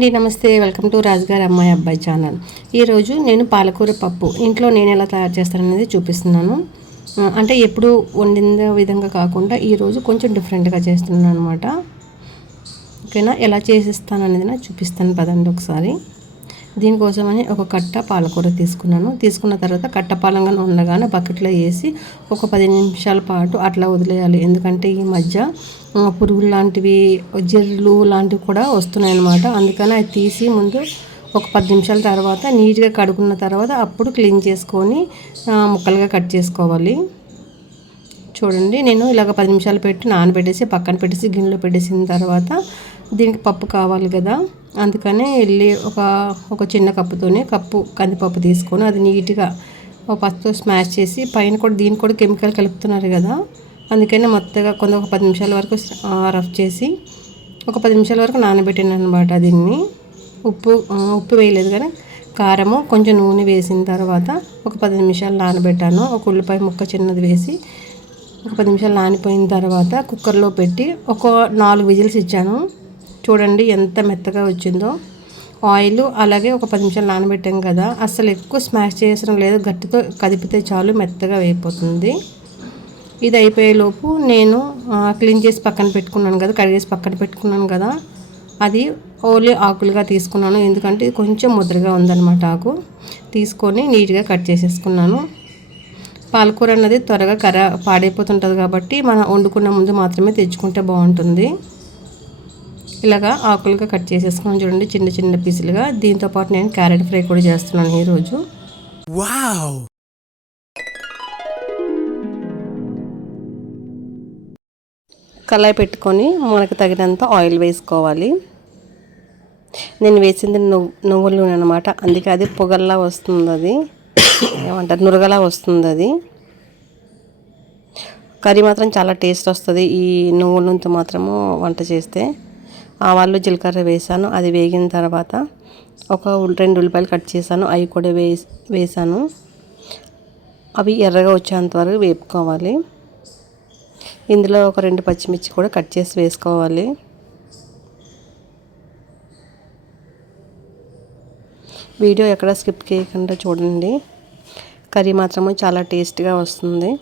అండి, నమస్తే. Welcome to రాజుగారి అమ్మాయి అబ్బాయి ఛానల్. ఈరోజు నేను పాలకూర పప్పు ఇంట్లో నేను ఎలా తయారు చేస్తాననేది చూపిస్తున్నాను. అంటే ఎప్పుడు వండిన విధంగా కాకుండా ఈరోజు కొంచెం డిఫరెంట్గా చేస్తున్నాను అనమాట. ఓకేనా, ఎలా చేసిస్తాను అనేది నాకు చూపిస్తాను పదండి ఒకసారి. దీనికోసమని ఒక కట్ట పాలకూర తీసుకున్న తర్వాత కట్ట పాలంగా ఉండగానే బకెట్లో వేసి ఒక 10 నిమిషాల పాటు అట్లా వదిలేయాలి. ఎందుకంటే ఈ మధ్య పురుగులు లాంటివి, జెర్లు లాంటివి కూడా వస్తున్నాయి అన్నమాట. అందుకని అది తీసి ముందు ఒక 10 నిమిషాల తర్వాత నీట్గా కడుక్కున్న తర్వాత అప్పుడు క్లీన్ చేసుకొని ముక్కలుగా కట్ చేసుకోవాలి. చూడండి, నేను ఇలాగ 10 నిమిషాలు పెట్టి నానబెట్టేసి పక్కన పెట్టేసి గిన్నెలో పెట్టేసిన తర్వాత దీనికి పప్పు కావాలి కదా, అందుకని వెళ్ళి ఒక చిన్న కప్పు కందిపప్పు తీసుకొని అది నీట్గా పసుపుతో స్మాష్ చేసి పైన కూడా దీనికి కూడా కెమికల్ కలుపుతున్నారు కదా, అందుకని మొత్తగా ఒక 10 నిమిషాల వరకు రఫ్ చేసి ఒక 10 నిమిషాల వరకు నానబెట్టాను అనమాట. దీన్ని ఉప్పు వేయలేదు కానీ కారము కొంచెం నూనె వేసిన తర్వాత ఒక 10 నిమిషాలు నానబెట్టాను. ఒక ఉల్లిపాయ ముక్క చిన్నది వేసి ఒక 10 నిమిషాలు నానిపోయిన తర్వాత కుక్కర్లో పెట్టి ఒక 4 విజిల్స్ ఇచ్చాను. చూడండి ఎంత మెత్తగా వచ్చిందో. ఆయిల్ అలాగే ఒక 10 నిమిషాలు నానబెట్టాం కదా, అసలు ఎక్కువ స్మాష్ చేయడం లేదు, గట్టితో కదిపితే చాలు మెత్తగా అయిపోతుంది. ఇది అయిపోయేలోపు నేను క్లీన్ చేసి పక్కన పెట్టుకున్నాను కదా, కడిగేసి పక్కన పెట్టుకున్నాను కదా, అది ఓన్లీ ఆకులుగా తీసుకున్నాను. ఎందుకంటే ఇది కొంచెం ముద్రగా ఉందన్నమాట. ఆకు తీసుకొని నీట్గా కట్ చేసేసుకున్నాను. పాలకూర అన్నది త్వరగా పాడైపోతుంటుంది కాబట్టి మనం వండుకున్న ముందు మాత్రమే తెచ్చుకుంటే బాగుంటుంది. ఇలాగా ఆకులుగా కట్ చేసేసుకున్నాను చూడండి, చిన్న చిన్న పీసులుగా. దీంతోపాటు నేను క్యారెట్ ఫ్రై కూడా చేస్తున్నాను ఈరోజు. వావ్! కళాయి పెట్టుకొని మనకు తగినంత ఆయిల్ వేసుకోవాలి. నేను వేసింది నువ్వుల నూనె అనమాట, అందుకే అది పొగల్లా వస్తుంది, అది ఏమంటారు నురగలా వస్తుంది. అది కర్రీ మాత్రం చాలా టేస్ట్ వస్తుంది ఈ నువ్వుల నూనెతో మాత్రము వంట చేస్తే. ఆవాలు జీలకర్ర వేసాను, అది వేగిన తర్వాత ఒక 2 ఉల్లిపాయలు కట్ చేశాను, అవి కూడా వేసాను. అవి ఎర్రగా వచ్చేంత వరకు వేపుకోవాలి. ఇందులో ఒక 2 పచ్చిమిర్చి కూడా కట్ చేసి వేసుకోవాలి. వీడియో ఎక్కడ స్కిప్ చేయకుండా చూడండి, కర్రీ మాత్రము చాలా టేస్ట్గా వస్తుంది.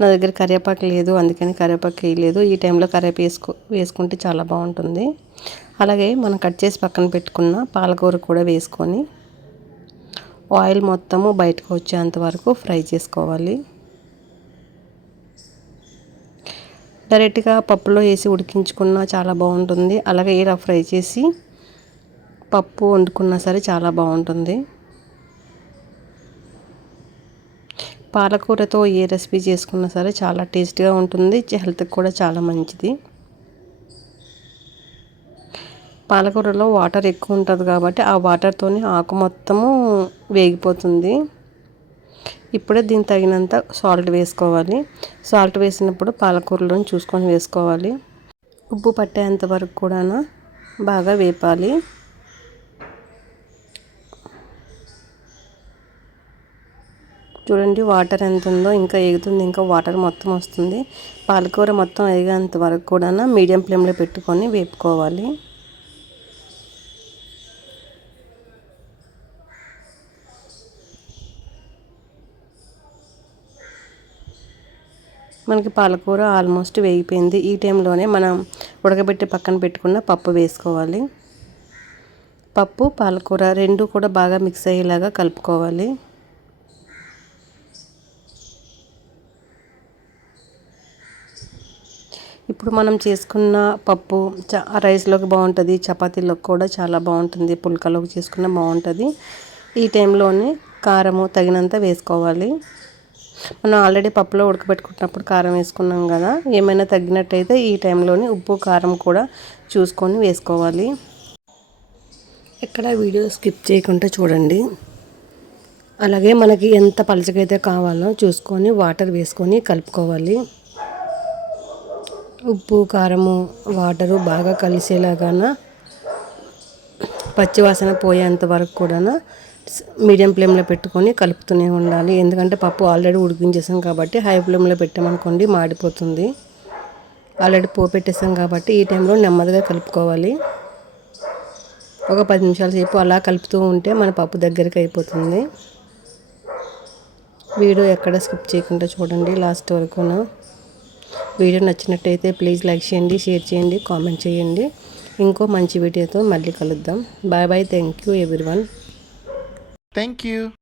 నా దగ్గర కరివేపాకు లేదు, అందుకని కరివేపాకు వేయలేదు. ఈ టైంలో కరివేపాకు వేసుకుంటే చాలా బాగుంటుంది. అలాగే మనం కట్ చేసి పక్కన పెట్టుకున్న పాలకూర కూడా వేసుకొని ఆయిల్ మొత్తము బయటకు వచ్చేంత వరకు ఫ్రై చేసుకోవాలి. డైరెక్ట్గా పప్పులో వేసి ఉడికించుకున్నా చాలా బాగుంటుంది. అలాగే ఇలా ఫ్రై చేసి పప్పు వండుకున్నా సరే చాలా బాగుంటుంది. పాలకూరతో ఏ రెసిపీ చేసుకున్నా సరే చాలా టేస్ట్గా ఉంటుంది, హెల్త్కి కూడా చాలా మంచిది. పాలకూరలో వాటర్ ఎక్కువ ఉంటుంది కాబట్టి ఆ వాటర్తోనే ఆకు మొత్తము వేగిపోతుంది. ఇప్పుడే దీనికి తగినంత సాల్ట్ వేసుకోవాలి. సాల్ట్ వేసినప్పుడు పాలకూరలను చూసుకొని వేసుకోవాలి. ఉప్పు పట్టేంత వరకు కూడా బాగా వేపాలి. చూడండి వాటర్ ఎంత ఉందో, ఇంకా ఎగుతుంది, ఇంకా వాటర్ మొత్తం వస్తుంది. పాలకూర మొత్తం ఎగేంత వరకు కూడా మీడియం ఫ్లేమ్లో పెట్టుకొని వేపుకోవాలి. మనకి పాలకూర ఆల్మోస్ట్ వేగిపోయింది. ఈ టైంలోనే మనం ఉడకబెట్టి పక్కన పెట్టుకున్న పప్పు వేసుకోవాలి. పప్పు పాలకూర రెండు కూడా బాగా మిక్స్ అయ్యేలాగా కలుపుకోవాలి. ఇప్పుడు మనం చేసుకున్న పప్పు రైస్లోకి బాగుంటుంది, చపాతీలోకి కూడా చాలా బాగుంటుంది, పుల్కలోకి చేసుకున్న బాగుంటుంది. ఈ టైంలోనే కారము తగినంత వేసుకోవాలి. మనం ఆల్రెడీ పప్పులో ఉడకబెట్టుకున్నప్పుడు కారం వేసుకున్నాం కదా, ఏమైనా తగ్గినట్టయితే ఈ టైంలోనే ఉప్పు కారం కూడా చూసుకొని వేసుకోవాలి. ఇక్కడ వీడియో స్కిప్ చేయకుండా చూడండి. అలాగే మనకి ఎంత పలచగైతే కావాలో చూసుకొని వాటర్ వేసుకొని కలుపుకోవాలి. ఉప్పు కారము వాటరు బాగా కలిసేలాగా పచ్చివాసన పోయేంత వరకు కూడా మీడియం ఫ్లేమ్లో పెట్టుకొని కలుపుతూనే ఉండాలి. ఎందుకంటే పప్పు ఆల్రెడీ ఉడికించేసాం కాబట్టి హై ఫ్లేమ్లో పెట్టామనుకోండి మాడిపోతుంది. ఆల్రెడీ పోపెట్టేసాం కాబట్టి ఈ టైంలో నెమ్మదిగా కలుపుకోవాలి. ఒక 10 నిమిషాల సేపు అలా కలుపుతూ ఉంటే మన పప్పు దగ్గరికి అయిపోతుంది. వీడియో ఎక్కడ స్కిప్ చేయకుండా చూడండి లాస్ట్ వరకున. వీడియో నచ్చినట్టయితే ప్లీజ్ లైక్ చేయండి, షేర్ చేయండి, కామెంట్ చేయండి. ఇంకో మంచి వీడియోతో మళ్ళీ కలుద్దాం. Bye bye. Thank you everyone. Thank you.